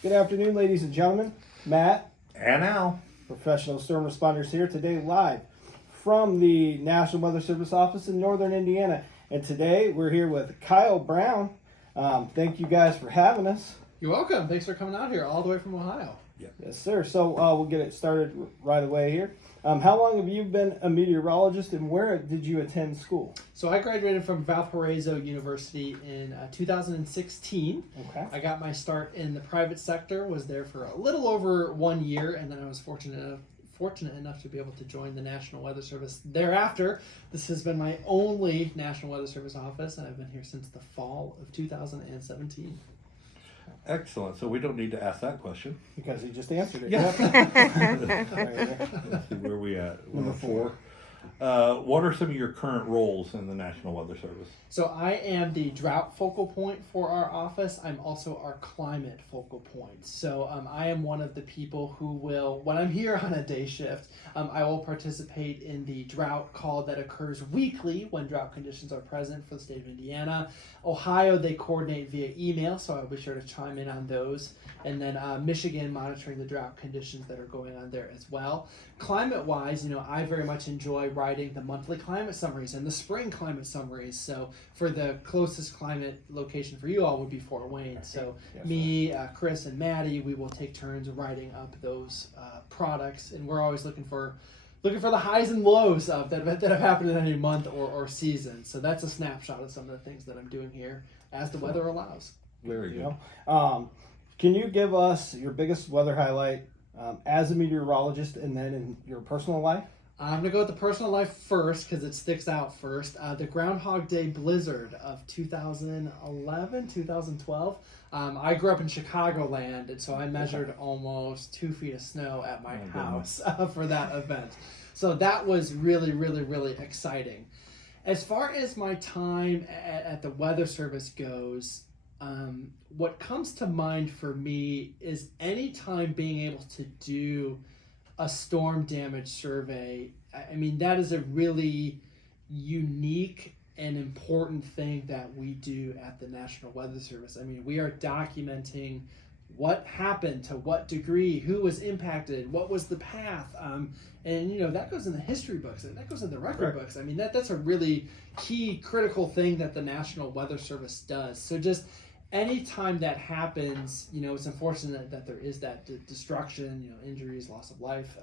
Good afternoon, ladies and gentlemen. Matt And Al. Professional Storm Responders here today live from the National Weather Service office in Northern Indiana. And today we're here with Kyle Brown. Thank you guys for having us. You're welcome. Thanks for coming out here all the way from Ohio. Yes, sir. So we'll get it started right away here. How long have you been a meteorologist and where did you attend school? So I graduated from Valparaiso University in 2016. Okay. I got my start in the private sector, was there for a little over 1 year, and then I was fortunate enough to be able to join the National Weather Service thereafter. This has been my only National Weather Service office, and I've been here since the fall of 2017. Excellent. So we don't need to ask that question. Because he just answered it. Yeah. Yep. Right there. Let's see where we at. Number 4. What are some of your current roles in the National Weather Service? So I am the drought focal point for our office. I'm also our climate focal point. So I am one of the people who will, when I'm here on a day shift, I will participate in the drought call that occurs weekly when drought conditions are present for the state of Indiana. Ohio, they coordinate via email, so I'll be sure to chime in on those. And then Michigan monitoring the drought conditions that are going on there as well. Climate-wise, I very much enjoy writing the monthly climate summaries and the spring climate summaries. So for the closest climate location for you all would be Fort Wayne. So Yes, me, Chris, and Maddie, we will take turns writing up those products, and we're always looking for the highs and lows that have happened in any month or season. So that's a snapshot of some of the things that I'm doing here as the weather allows. Very good. Can you give us your biggest weather highlight as a meteorologist and then in your personal life? I'm going to go with the personal life first because it sticks out first. The Groundhog Day blizzard of 2011, 2012. I grew up in Chicagoland, and so I measured almost 2 feet of snow at my house for that event. So that was really, really, really exciting. As far as my time at the Weather Service goes, what comes to mind for me is any time being able to do a storm damage survey. I mean, that is a really unique and important thing that we do at the National Weather Service. I mean, we are documenting what happened, to what degree, who was impacted, what was the path, and that goes in the history books, and that goes in the record books. I mean, that's a really key, critical thing that the National Weather Service does. So just anytime that happens, it's unfortunate that there is that destruction, injuries, loss of life,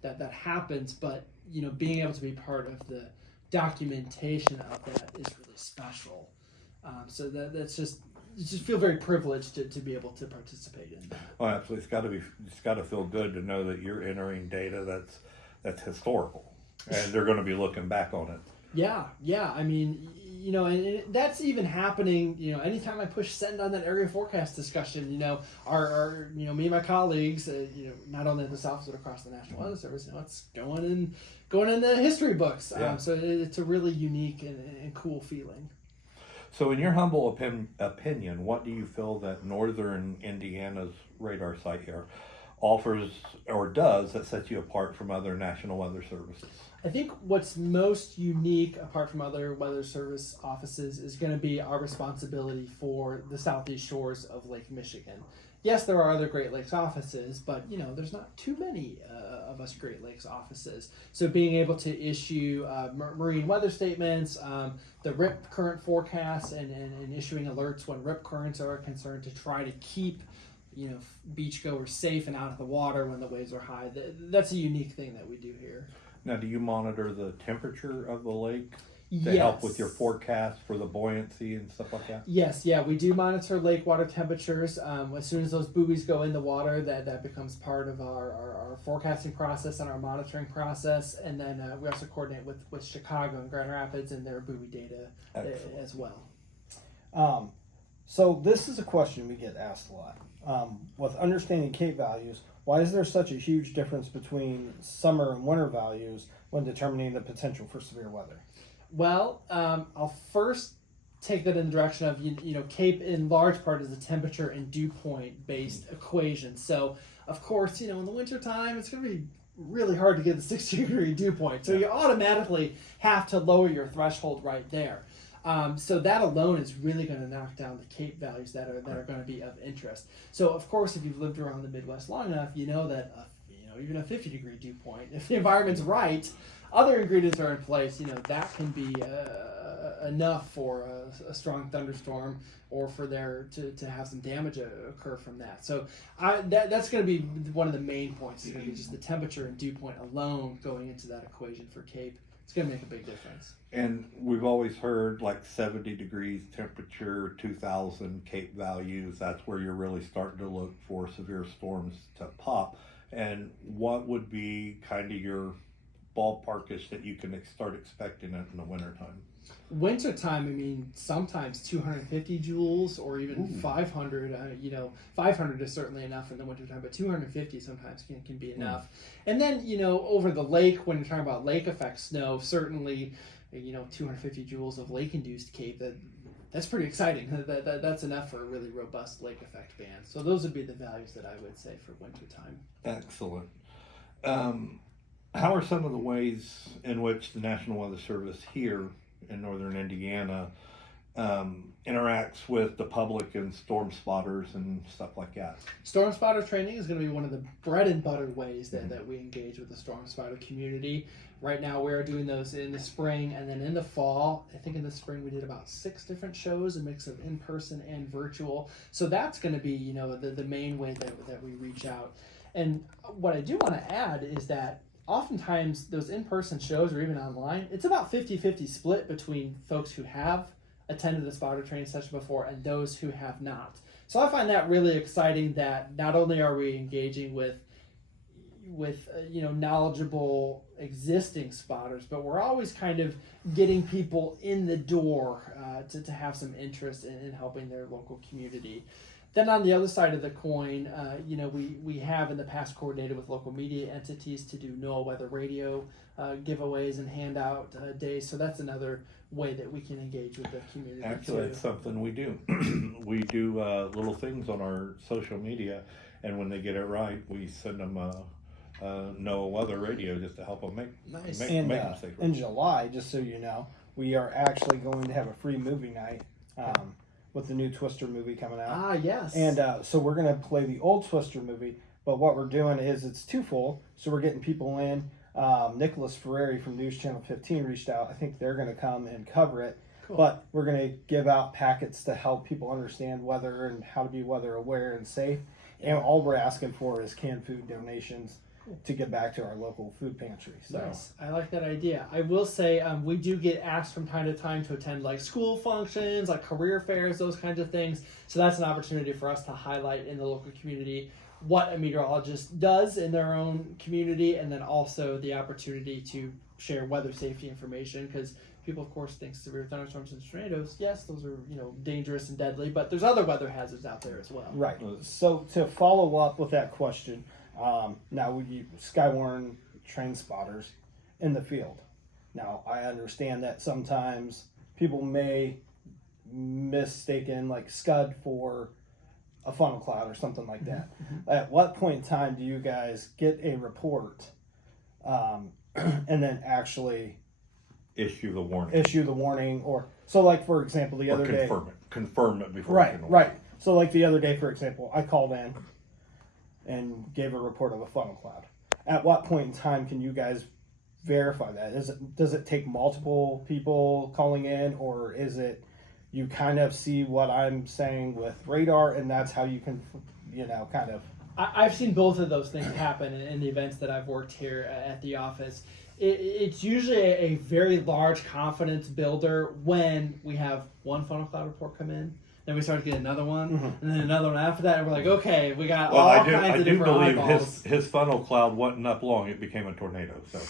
that happens. But being able to be part of the documentation of that is really special. So that's just. You just feel very privileged to be able to participate in that. Oh, absolutely. It's got to feel good to know that you're entering data that's historical, and they're going to be looking back on it. Yeah. I mean, and that's even happening. Anytime I push send on that area forecast discussion, our me and my colleagues, not only in the South but across the National Weather Service, it's going in the history books. Yeah. So it's a really unique and cool feeling. So in your humble opinion, what do you feel that Northern Indiana's radar site here offers or does that sets you apart from other National Weather Services? I think what's most unique, apart from other weather service offices, is going to be our responsibility for the southeast shores of Lake Michigan. Yes, there are other Great Lakes offices, but there's not too many of us Great Lakes offices. So being able to issue marine weather statements, the rip current forecasts, and issuing alerts when rip currents are concerned to try to keep beachgoers safe and out of the water when the waves are high. That's a unique thing that we do here. Now, do you monitor the temperature of the lake to Yes. help with your forecast for the buoyancy and stuff like that? Yes, we do monitor lake water temperatures. As soon as those buoys go in the water, that becomes part of our forecasting process and our monitoring process. And then we also coordinate with Chicago and Grand Rapids and their buoy data as well. So this is a question we get asked a lot. With understanding Cape values, why is there such a huge difference between summer and winter values when determining the potential for severe weather? Well, I'll first take that in the direction of, Cape in large part is a temperature and dew point based equation. So, of course, in the wintertime, it's going to be really hard to get the 60-degree dew point. So you automatically have to lower your threshold right there. So that alone is really going to knock down the CAPE values that are going to be of interest. So of course, if you've lived around the Midwest long enough, you know that even a 50-degree dew point, if the environment's right, other ingredients are in place. That can be enough for a strong thunderstorm, or for there to have some damage occur from that. So that's going to be one of the main points. Is going to be just the temperature and dew point alone going into that equation for CAPE. It's going to make a big difference. And we've always heard like 70 degrees temperature, 2,000 CAPE values. That's where you're really starting to look for severe storms to pop. And what would be kind of your ballparkish that you can start expecting it in the wintertime? Wintertime, I mean, sometimes 250 joules or even 500. 500 is certainly enough in the wintertime, but 250 sometimes can be enough. And then, over the lake, when you're talking about lake effect snow, certainly, 250 joules of lake-induced CAPE, that's pretty exciting. That's enough for a really robust lake effect band. So those would be the values that I would say for wintertime. Excellent. How are some of the ways in which the National Weather Service here in northern Indiana interacts with the public and storm spotters and stuff like that? Storm spotter training is going to be one of the bread and butter ways that we engage with the storm spotter community. Right now we're doing those in the spring, and then in the fall, I think in the spring we did about 6 different shows, a mix of in-person and virtual. So that's going to be, the main way that we reach out. And what I do want to add is that oftentimes those in-person shows, or even online, it's about 50-50 split between folks who have attended the spotter training session before and those who have not. So I find that really exciting, that not only are we engaging with knowledgeable existing spotters, but we're always kind of getting people in the door to have some interest in helping their local community. Then on the other side of the coin, we have in the past coordinated with local media entities to do NOAA weather radio giveaways and handout days. So that's another way that we can engage with the community. Actually, it's something we do. We do little things on our social media, and when they get it right, we send them NOAA weather radio just to help them make them safer. In July, just so you know, we are actually going to have a free movie night. With the new Twister movie coming out. Ah, yes. And so we're going to play the old Twister movie, but what we're doing is it's twofold. So we're getting people in. Nicholas Ferreri from News Channel 15 reached out. I think they're going to come and cover it. Cool. But we're going to give out packets to help people understand weather and how to be weather aware and safe. And all we're asking for is canned food donations to get back to our local food pantry. So. Nice. I like that idea. I will say we do get asked from time to time to attend like school functions, like career fairs, those kinds of things. So that's an opportunity for us to highlight in the local community what a meteorologist does in their own community, and then also the opportunity to share weather safety information, because people, of course, think severe thunderstorms and tornadoes, yes, those are dangerous and deadly, but there's other weather hazards out there as well. Right. So to follow up with that question, now we Skywarn train spotters in the field. Now I understand that sometimes people may mistaken like Scud for a funnel cloud or something like that. Mm-hmm. At what point in time do you guys get a report and then actually issue the warning? Or so, like, for example, the other day, confirm it before. Right. So like the other day, for example, I called in and gave a report of a funnel cloud. At what point in time can you guys verify that? Does it take multiple people calling in, or is it you kind of see what I'm saying with radar and that's how you can, kind of... I've seen both of those things happen in the events that I've worked here at the office. It's usually a very large confidence builder when we have one funnel cloud report come in, then we start to get another one, and then another one after that, and we're like, okay, we got all kinds of different eyeballs. I do believe his funnel cloud wasn't up long; it became a tornado. So,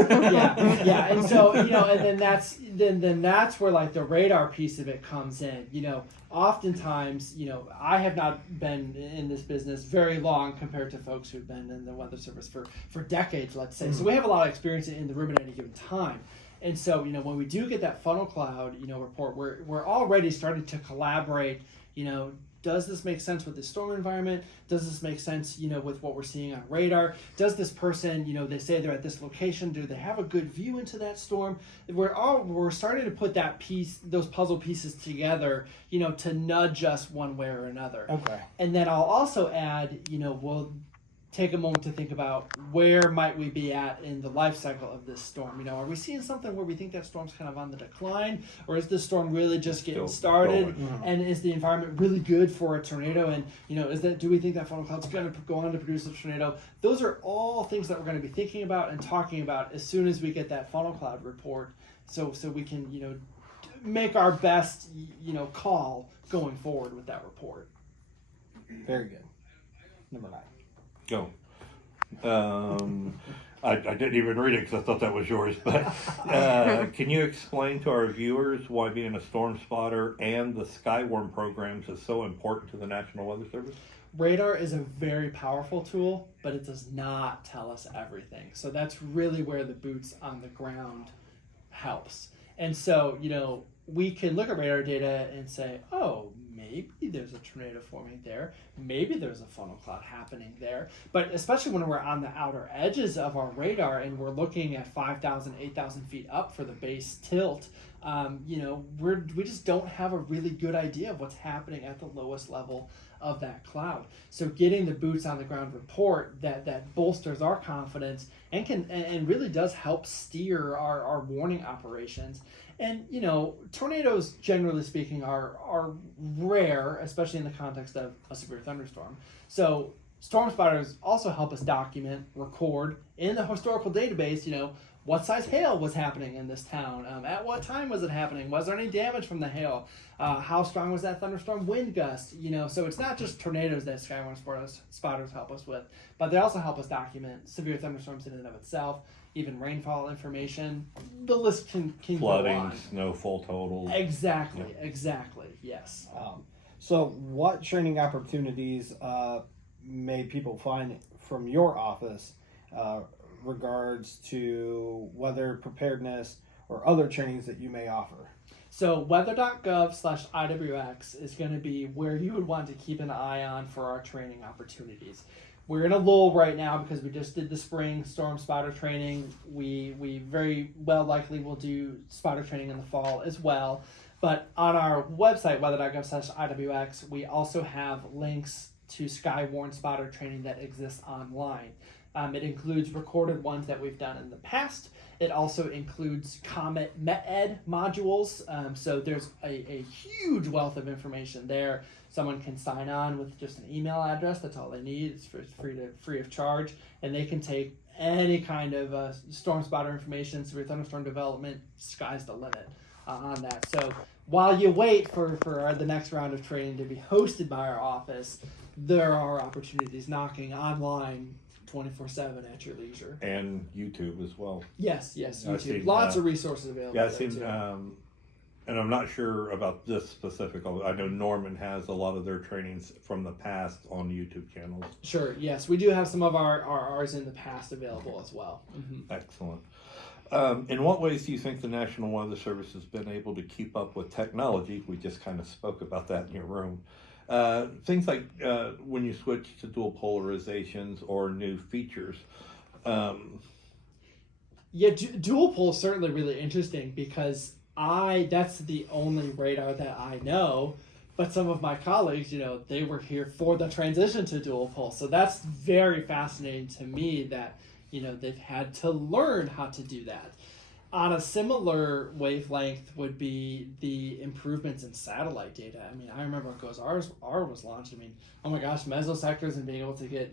yeah, and so and then that's where like the radar piece of it comes in. Oftentimes, I have not been in this business very long compared to folks who've been in the weather service for decades, let's say. So we have a lot of experience in the room at any given time. And so, when we do get that funnel cloud, report, we're already starting to collaborate, does this make sense with the storm environment? Does this make sense, with what we're seeing on radar? Does this person, they say they're at this location, do they have a good view into that storm? We're starting to put those puzzle pieces together, to nudge us one way or another. Okay. And then I'll also add, we'll take a moment to think about where might we be at in the life cycle of this storm. Are we seeing something where we think that storm's kind of on the decline, or is this storm really just getting started? And is the environment really good for a tornado? And do we think that funnel cloud's going to go on to produce a tornado? Those are all things that we're going to be thinking about and talking about as soon as we get that funnel cloud report, so we can make our best call going forward with that report. Very good. Number 9. Go. I didn't even read it because I thought that was yours. But can you explain to our viewers why being a storm spotter and the Skywarn programs is so important to the National Weather Service? Radar is a very powerful tool, but it does not tell us everything. So that's really where the boots on the ground helps. And so, we can look at radar data and say, oh, maybe there's a tornado forming there. Maybe there's a funnel cloud happening there. But especially when we're on the outer edges of our radar and we're looking at 5,000, 8,000 feet up for the base tilt, we just don't have a really good idea of what's happening at the lowest level of that cloud. So getting the boots on the ground report that bolsters our confidence and really does help steer our warning operations. And tornadoes, generally speaking, are rare, especially in the context of a severe thunderstorm. So storm spotters also help us document, record in the historical database, what size hail was happening in this town, at what time was it happening, was there any damage from the hail, how strong was that thunderstorm wind gust, so it's not just tornadoes that Skywarn spotters help us with, but they also help us document severe thunderstorms in and of itself, even rainfall information. The list can Flooding, go on. snowfall totals. Exactly, yes. So what training opportunities may people find from your office regards to weather preparedness or other trainings that you may offer? So weather.gov/IWX is going to be where you would want to keep an eye on for our training opportunities. We're in a lull right now because we just did the spring storm spotter training. We very well likely will do spotter training in the fall as well. But on our website, weather.gov/IWX, we also have links to Skywarn spotter training that exists online. It includes recorded ones that we've done in the past. It also includes Comet METED modules. So there's a huge wealth of information there. Someone can sign on with just an email address. That's all they need. It's free of charge. And they can take any kind of storm spotter information, severe thunderstorm development. Sky's the limit on that. So while you wait for the next round of training to be hosted by our office, there are opportunities knocking online 24/7 at your leisure. And YouTube as well. Yes, I've YouTube. seen, Lots of resources available. Yeah, I've there, seen, too. and I'm not sure about this specific. I know Norman has a lot of their trainings from the past on YouTube channels. Sure, yes. We do have some of ours in the past available as well. Mm-hmm. Excellent. In what ways do you think the National Weather Service has been able to keep up with technology? We just kind of spoke about that in your room. Things like when you switch to dual polarizations or new features. Dual pol is certainly really interesting because that's the only radar that I know, but some of my colleagues, they were here for the transition to dual pol. So that's very fascinating to me that, they've had to learn how to do that. On a similar wavelength would be the improvements in satellite data. I mean, I remember when GOES-R was launched. I mean, oh my gosh, mesosectors and being able to get,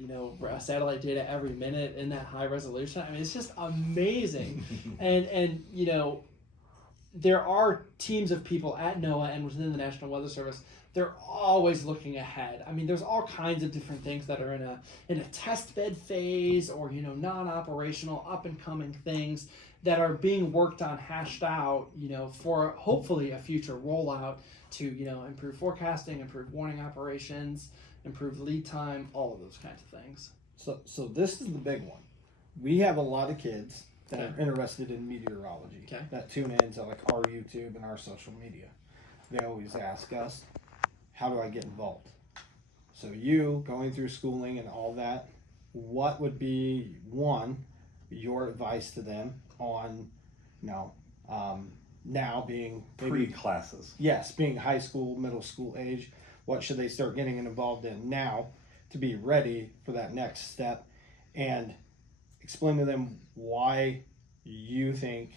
satellite data every minute in that high resolution. I mean, it's just amazing. and there are teams of people at NOAA and within the National Weather Service. They're always looking ahead. I mean, there's all kinds of different things that are in a test bed phase or, non-operational, up-and-coming things that are being worked on, hashed out, for hopefully a future rollout to, improve forecasting, improve warning operations, improve lead time, all of those kinds of things. So this is the big one. We have a lot of kids that are interested in meteorology that tune in to like our YouTube and our social media. They always ask us, how do I get involved? So you going through schooling and all that, what would be your advice to them on, now being maybe Pre-classes. yes, being high school, middle school age, what should they start getting involved in now to be ready for that next step, and explain to them why you think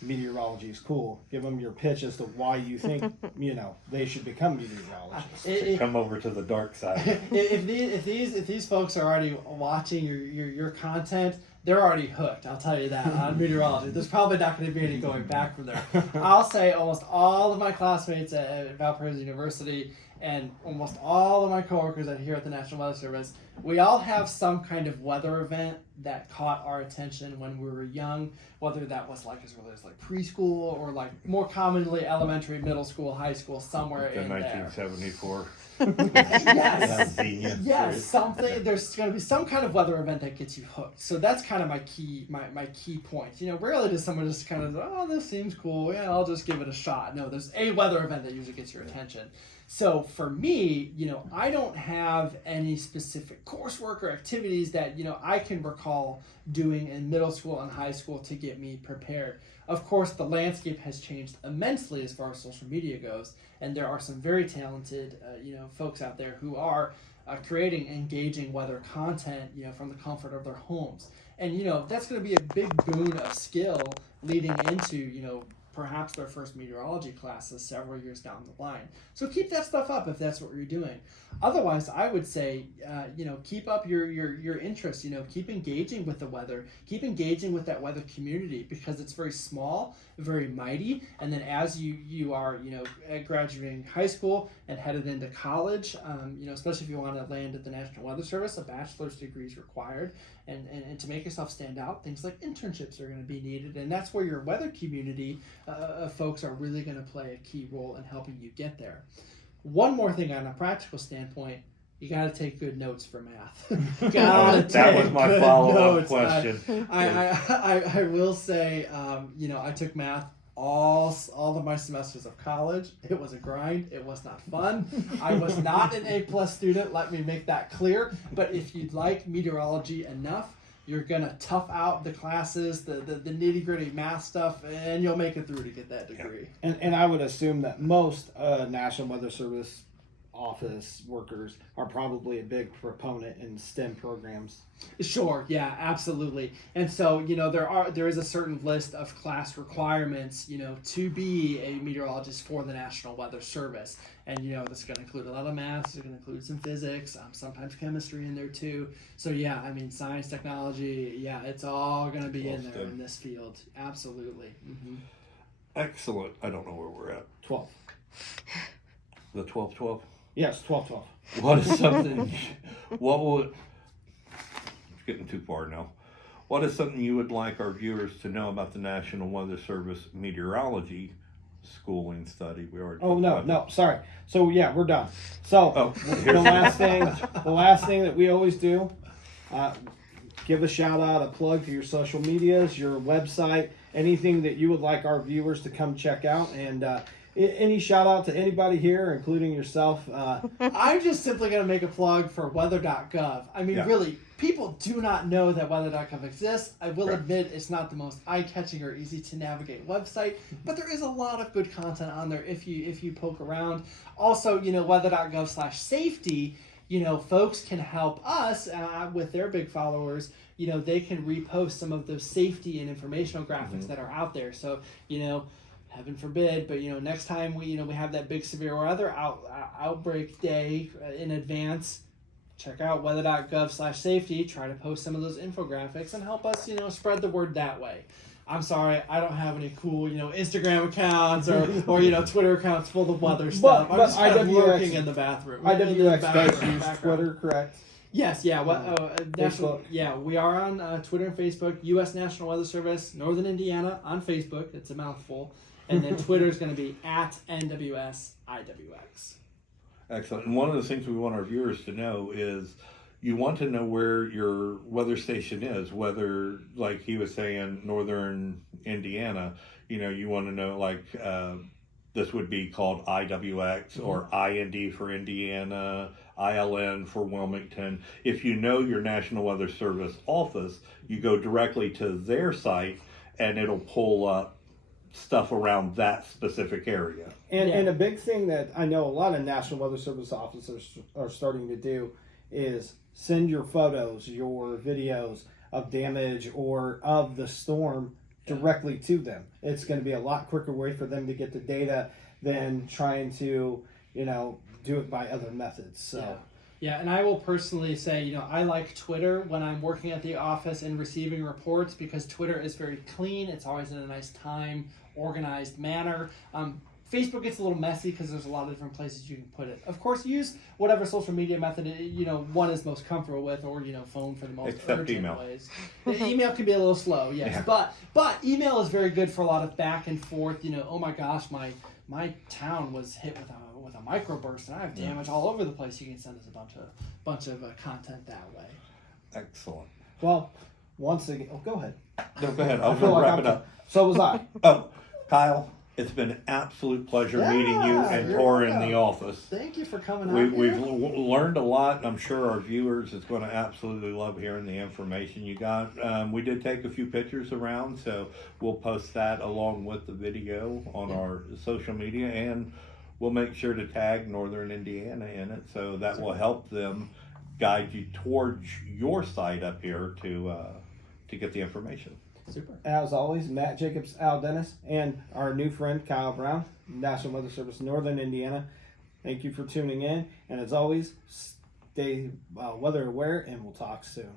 meteorology is cool. Give them your pitch as to why you think they should become meteorologists. Come over to the dark side. If these folks are already watching your content, they're already hooked. I'll tell you that on meteorology. There's probably not going to be any going back from there. I'll say almost all of my classmates at Valparaiso University and almost all of my coworkers here at the National Weather Service, we all have some kind of weather event that caught our attention when we were young, whether that was like as early as like preschool or like more commonly elementary, middle school, high school, somewhere The in there. 1974. Yes. Genius. Yes, something. There's going to be some kind of weather event that gets you hooked. So that's kind of my key point. Rarely does someone just kind of, oh, this seems cool. Yeah, I'll just give it a shot. No, there's a weather event that usually gets your attention. So for me, I don't have any specific coursework or activities that, I can recall doing in middle school and high school to get me prepared. Of course, the landscape has changed immensely as far as social media goes, and there are some very talented, folks out there who are creating engaging weather content, from the comfort of their homes. And, that's going to be a big boon of skill leading into, perhaps their first meteorology classes several years down the line. So keep that stuff up if that's what you're doing. Otherwise, I would say, keep up your interest. Keep engaging with the weather. Keep engaging with that weather community because it's very small, very mighty. And then as you are, graduating high school and headed into college, especially if you want to land at the National Weather Service, a bachelor's degree is required. And to make yourself stand out, things like internships are going to be needed. And that's where your weather community folks are really going to play a key role in helping you get there. One more thing on a practical standpoint, you got to take good notes for math. That was my follow-up question. I will say, I took math all of my semesters of college. It was a grind. It was not fun. I was not an A+ student. Let me make that clear. But if you like meteorology enough, you're gonna tough out the classes, the nitty-gritty math stuff, and you'll make it through to get that degree. And I would assume that most National Weather Service office workers are probably a big proponent in STEM programs. Sure, yeah, absolutely. And so, there is a certain list of class requirements, to be a meteorologist for the National Weather Service. And, this is going to include a lot of math, it's going to include some physics, sometimes chemistry in there too. So, yeah, science, technology, yeah, it's all going to be in there in this field. Absolutely. Mm-hmm. Excellent. I don't know where we're at. 12. The 12-12? Yes, 12-12. What is something, it's getting too far now. What is something you would like our viewers to know about the National Weather Service meteorology schooling study? We already sorry. So yeah, we're done. So the last thing that we always do, give a shout out, a plug to your social medias, your website, anything that you would like our viewers to come check out, and any shout out to anybody here, including yourself. I'm just simply going to make a plug for weather.gov. Really, people do not know that weather.gov exists. I will admit it's not the most eye-catching or easy to navigate website, but there is a lot of good content on there if you poke around. Also, weather.gov/safety, folks can help us with their big followers. They can repost some of those safety and informational graphics that are out there. So, heaven forbid, but next time we have that big severe weather outbreak day in advance, check out weather.gov/safety, try to post some of those infographics and help us, spread the word that way. I'm sorry, I don't have any cool, Instagram accounts or Twitter accounts full of weather stuff. I'm just kind of lurking in the bathroom. IWX does use Twitter, correct? Yes, yeah. Facebook. Yeah, we are on Twitter and Facebook. U.S. National Weather Service, Northern Indiana on Facebook. It's a mouthful. And then Twitter is going to be @NWSIWX. Excellent. And one of the things we want our viewers to know is you want to know where your weather station is, whether, like he was saying, Northern Indiana, you want to know, like, this would be called IWX or IND for Indiana, ILN for Wilmington. If you know your National Weather Service office, you go directly to their site and it'll pull up stuff around that specific area. And a big thing that I know a lot of National Weather Service officers are starting to do is send your photos, your videos of damage or of the storm directly to them. It's going to be a lot quicker way for them to get the data than trying to, do it by other methods. So. Yeah, and I will personally say, I like Twitter when I'm working at the office and receiving reports because Twitter is very clean. It's always in a nice time, organized manner. Facebook gets a little messy because there's a lot of different places you can put it. Of course, use whatever social media method one is most comfortable with, or phone for the most Except urgent email. ways. Email can be a little slow, yes, Yeah. but email is very good for a lot of back and forth. Oh my gosh, my town was hit with a microburst and I have damage all over the place. You can send us a bunch of content that way. Excellent. Well, once again, go ahead. No, go ahead. I was feel going to like wrap it up. So was I. Oh, Kyle, it's been an absolute pleasure meeting you and you're touring the welcome. office. Thank you for coming out We've here. learned a lot, and I'm sure our viewers is going to absolutely love hearing the information you got. We did take a few pictures around, so we'll post that along with the video on our social media, and we'll make sure to tag Northern Indiana in it, so that will help them guide you towards your site up here to get the information. Super. As always, Matt Jacobs, Al Dennis, and our new friend Kyle Brown, National Weather Service, Northern Indiana. Thank you for tuning in, and as always, stay weather aware, and we'll talk soon.